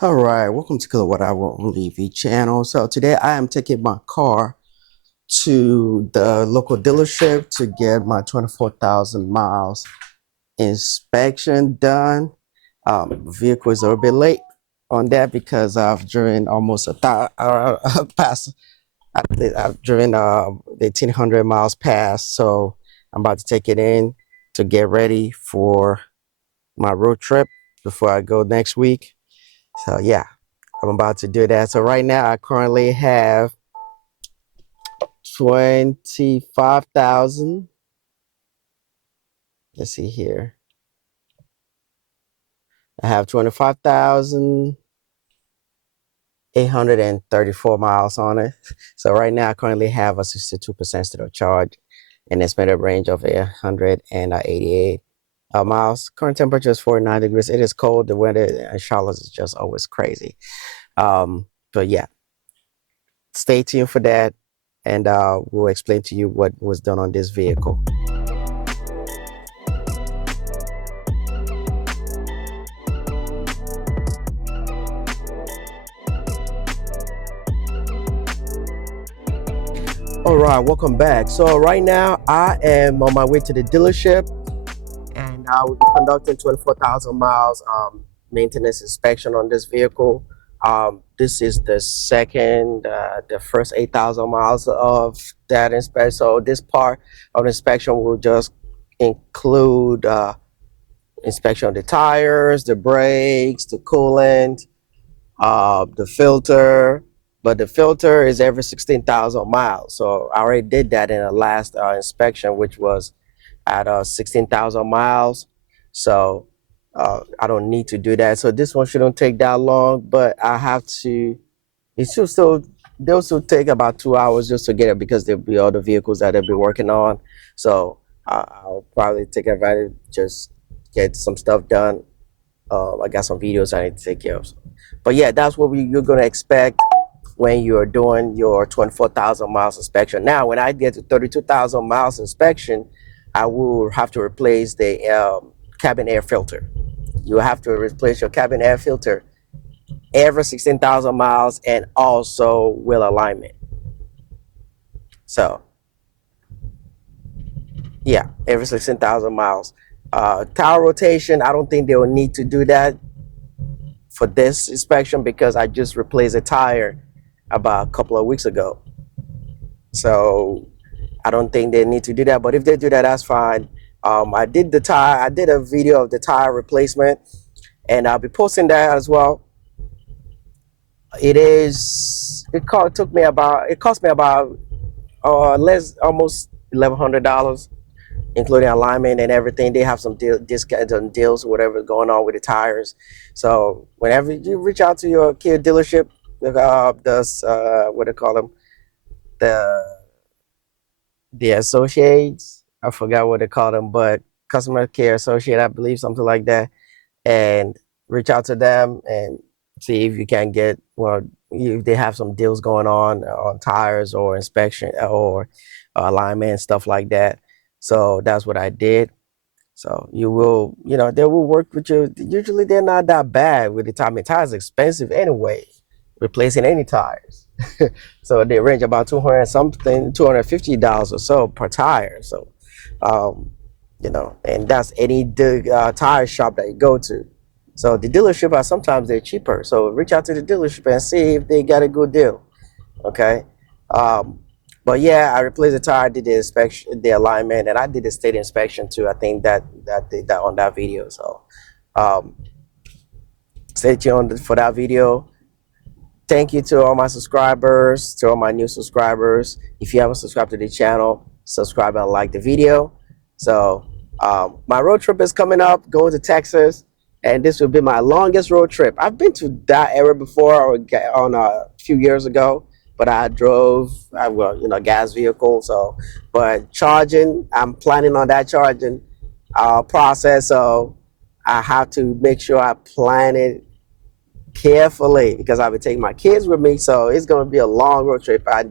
All right, welcome to KwhOnlyEv channel. So today I am taking my car to the local dealership to get my 24,000 miles inspection done. Vehicle is a little bit late on that because I've driven almost past. I've driven the 1,800 miles past, so I'm about to take it in to get ready for my road trip before I go next week. So yeah, I'm about to do that. So right now I currently have 25,000. Let's see here. I have 25,834 miles on it. So right now I currently have a 62% state of charge and estimated range of 188 miles. Current temperature is 49 degrees. It is cold. The weather in Charlotte is just always crazy. But yeah, stay tuned for that, and we'll explain to you what was done on this vehicle. All right, welcome back. So right now I am on my way to the dealership, and I will be conducting 24,000 miles maintenance inspection on this vehicle. This is the second, the first 8,000 miles of that inspection. So this part of the inspection will just include inspection of the tires, the brakes, the coolant, the filter. But the filter is every 16,000 miles. So I already did that in the last inspection, which was at 16,000 miles. So I don't need to do that. So this one shouldn't take that long, but I have to, it should still, they'll still take about 2 hours just to get it because there'll be other vehicles that they'll be working on. So I'll probably take advantage, just get some stuff done. I got some videos I need to take care of. But yeah, that's what you're going to expect when you're doing your 24,000 miles inspection. Now, when I get to 32,000 miles inspection, I will have to replace the cabin air filter. You have to replace your cabin air filter every 16,000 miles and also wheel alignment. So yeah, every 16,000 miles. Tire rotation, I don't think they will need to do that for this inspection because I just replaced a tire about a couple of weeks ago. So I don't think they need to do that, but if they do that, that's fine. I did a video of the tire replacement, and I'll be posting that as well. It cost me about almost $1,100, including alignment and everything. They have some discounts and deals, whatever's going on with the tires. So whenever you reach out to your Kia dealership, what do they call them? The associates, I forgot what they call them, but customer care associate, I believe, something like that, and reach out to them and see if you can get, well, if they have some deals going on tires or inspection or alignment and stuff like that. So that's what I did. So they will work with you. Usually they're not that bad with the tire. I mean, tires expensive anyway, replacing any tires. So they range about $250 or so per tire. So, and that's any tire shop that you go to. So the dealership are sometimes they're cheaper. So reach out to the dealership and see if they got a good deal. Okay. But yeah, I replaced the tire, did the inspection, the alignment, and I did the state inspection too. I think that did that on that video. So stay tuned for that video. Thank you to all my subscribers, to all my new subscribers. If you haven't subscribed to the channel, subscribe and like the video. So my road trip is coming up, going to Texas, and this will be my longest road trip. I've been to that area before, on a few years ago, but I drove, gas vehicle. So, but charging, I'm planning on that charging process. So I have to make sure I plan it carefully because I'll be taking my kids with me. So it's going to be a long road trip. I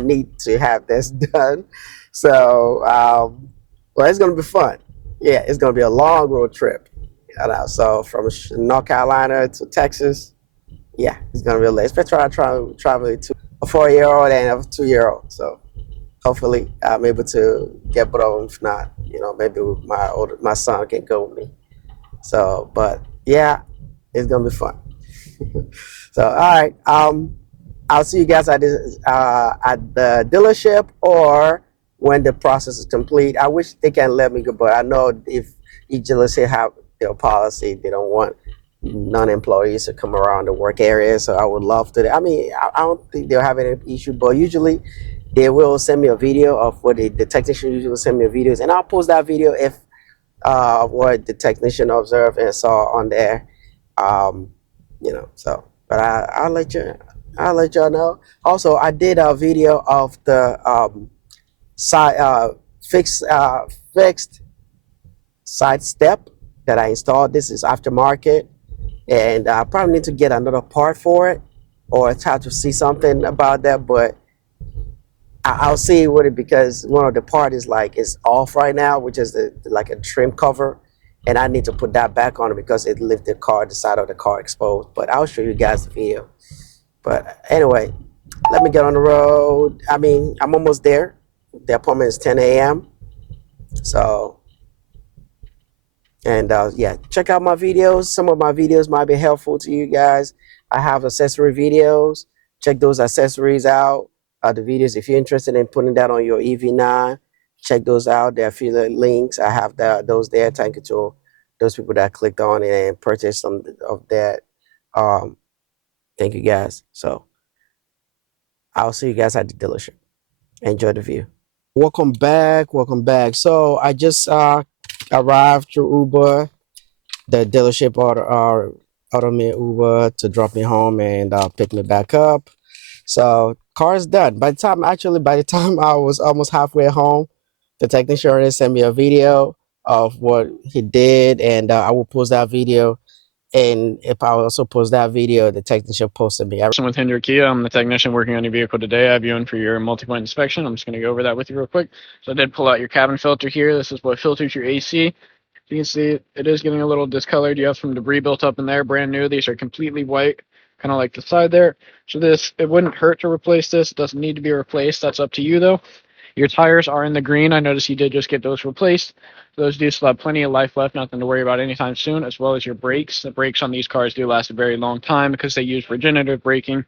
need to have this done. So, well, it's going to be fun. Yeah, it's going to be a long road trip. So from North Carolina to Texas, yeah, it's gonna be a late. Especially I try travel to a 4-year-old and a 2-year-old. So hopefully I'm able to get both of them. If not, maybe my son can go with me. So, but yeah, it's gonna be fun. So, all right. I'll see you guys at the dealership or when the process is complete. I wish they can let me go, but I know if each dealership have their policy, they don't want non-employees to come around the work area. So I would love to. I mean, I don't think they'll have any issue, but usually they will send me a video of what the technician usually will send me videos, and I'll post that video if what the technician observed and saw on there. Um, so but I'll let y'all know. Also, I did a video of the side fixed fixed side step that I installed. This is aftermarket, and I probably need to get another part for it or try to see something about that. But I'll see with it because one of the part is off right now, which is like a trim cover, and I need to put that back on it because it left the side of the car exposed. But I'll show you guys the video. But anyway, let me get on the road. I mean, I'm almost there. The appointment is 10 a.m. So, and yeah, check out my videos. Some of my videos might be helpful to you guys. I have accessory videos. Check those accessories out. The videos, if you're interested in putting that on your EV9, check those out. There are a few links. I have those there. Thank you to those people that clicked on it and purchased some of that. Um, thank you guys. So I'll see you guys at the dealership. Enjoy the view. Welcome back. Welcome back. So I just arrived through Uber. The dealership ordered me Uber to drop me home and pick me back up. So car is done. By the time I was almost halfway home, the technician already sent me a video of what he did, and I will post that video. And if I also post that video, the technician posted me. I'm with Hinder Kia. I'm the technician working on your vehicle today. I have you in for your multi-point inspection. I'm just going to go over that with you real quick. So I did pull out your cabin filter here. This is what filters your AC. You can see it is getting a little discolored. You have some debris built up in there, brand new. These are completely white, kind of like the side there. So it wouldn't hurt to replace this. It doesn't need to be replaced. That's up to you though. Your tires are in the green. I noticed you did just get those replaced. Those do still have plenty of life left, nothing to worry about anytime soon, as well as your brakes. The brakes on these cars do last a very long time because they use regenerative braking.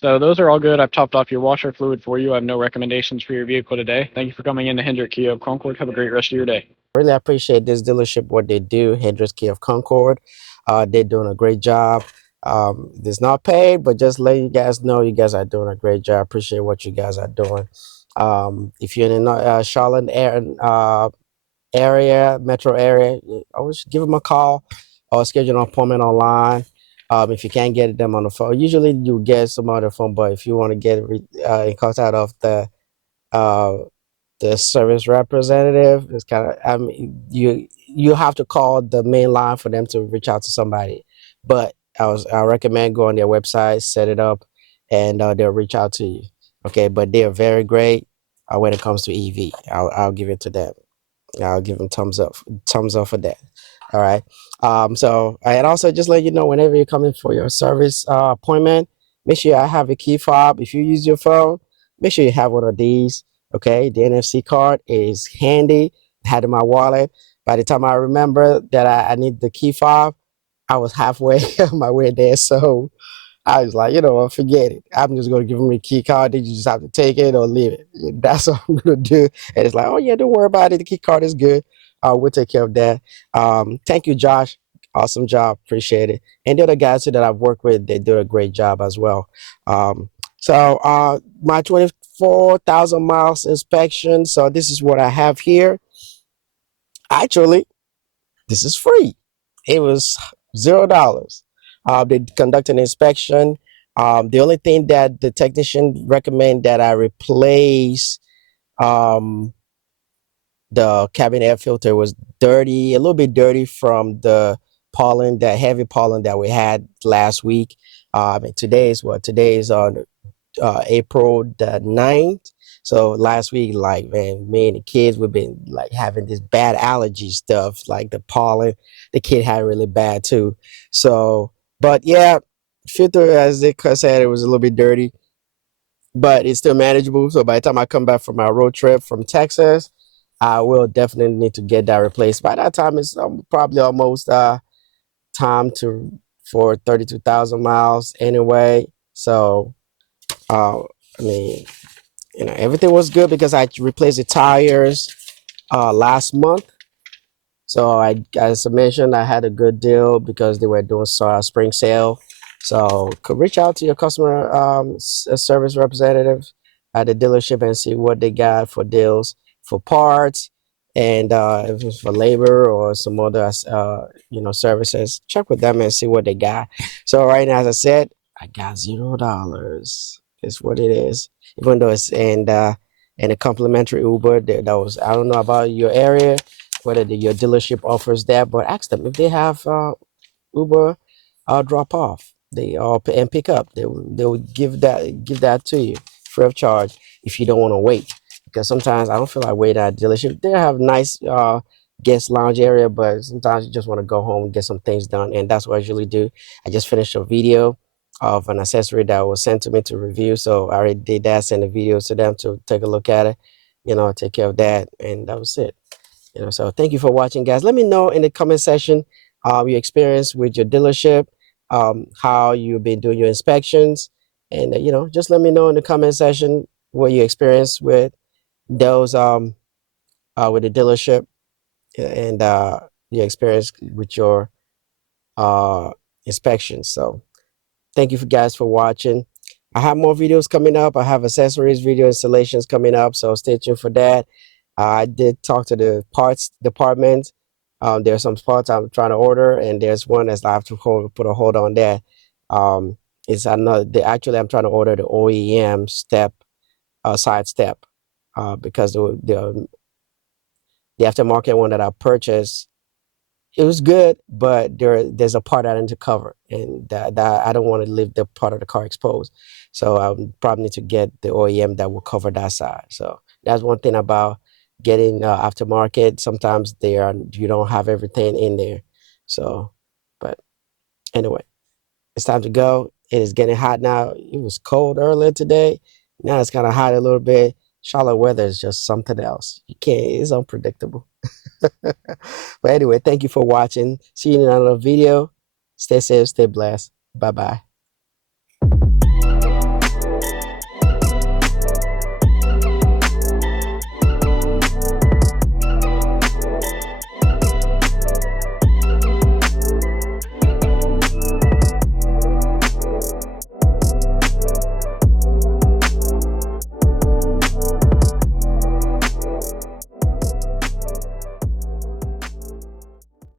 So those are all good. I've topped off your washer fluid for you. I have no recommendations for your vehicle today. Thank you for coming in to Hendrick Kia of Concord. Have a great rest of your day. Really appreciate this dealership, what they do, Hendricks Kia of Concord. They're doing a great job. It's not paid, but just letting you guys know you guys are doing a great job. Appreciate what you guys are doing. If you're in the Charlotte area, metro area, always give them a call or schedule an appointment online. If you can't get them on the phone, usually you get some on the phone, but if you want to get in contact of uh, the service representative, it's kind of, I mean, you have to call the main line for them to reach out to somebody. But I recommend go on their website, set it up, and they'll reach out to you. Okay, but they are very great when it comes to EV. I'll give it to them. I'll give them thumbs up for that. All right. So and also just let you know whenever you're coming for your service appointment, make sure I have a key fob. If you use your phone, make sure you have one of these. Okay, the NFC card is handy. I had in my wallet. By the time I remember that I need the key fob, I was halfway on my way there. So I was like, forget it. I'm just going to give them a key card. Then you just have to take it or leave it. That's what I'm going to do. And it's like, oh, yeah, don't worry about it. The key card is good. We'll take care of that. Thank you, Josh. Awesome job. Appreciate it. And the other guys that I've worked with, they do a great job as well. My 24,000 miles inspection. So this is what I have here. Actually, this is free. It was $0. They conduct an inspection. The only thing that the technician recommend that I replace um, the cabin air filter was dirty, a little bit dirty from the pollen, that heavy pollen that we had last week. And today is on April the 9th. So last week, like, man, me and the kids, we've been like having this bad allergy stuff, like the pollen. The kid had really bad too. So, but yeah, filter, as they said, it was a little bit dirty, but it's still manageable. So by the time I come back from my road trip from Texas, I will definitely need to get that replaced. By that time, it's probably almost time to for 32,000 miles anyway. So I mean, everything was good because I replaced the tires last month. So as I mentioned, I had a good deal because they were doing spring sale. So could reach out to your customer service representative at the dealership and see what they got for deals for parts, and if it's for labor or some other services. Check with them and see what they got. So right now, as I said, I got $0. Is what it is. Even though it's and a complimentary Uber that was, I don't know about your area, whether your dealership offers that, but ask them if they have Uber drop off. They and pick up. They will give that to you free of charge if you don't want to wait. Because sometimes I don't feel like waiting at a dealership. They have nice guest lounge area, but sometimes you just want to go home and get some things done, and that's what I usually do. I just finished a video of an accessory that was sent to me to review, so I already did that. Send the video to them to take a look at it. Take care of that, and that was it. So thank you for watching, guys. Let me know in the comment section your experience with your dealership, how you've been doing your inspections, and just let me know in the comment section what you experienced with those with the dealership, and your experience with your uh inspections. So thank you guys for watching. I have more videos coming up. I have accessories video installations coming up, so stay tuned for that. I did talk to the parts department. There's some parts I'm trying to order, and there's one that's I have to put a hold on that. It's another. Actually, I'm trying to order the OEM step, side step, because the aftermarket one that I purchased, it was good, but there's a part I need to cover, and that I don't want to leave the part of the car exposed. So I probably need to get the OEM that will cover that side. So that's one thing about getting aftermarket. Sometimes you don't have everything in there. So, but anyway, it's time to go. It is getting hot now. It was cold earlier today. Now it's kind of hot a little bit. Charlotte weather is just something else. You can't. It's unpredictable. But anyway, thank you for watching. See you in another video. Stay safe, stay blessed. Bye bye.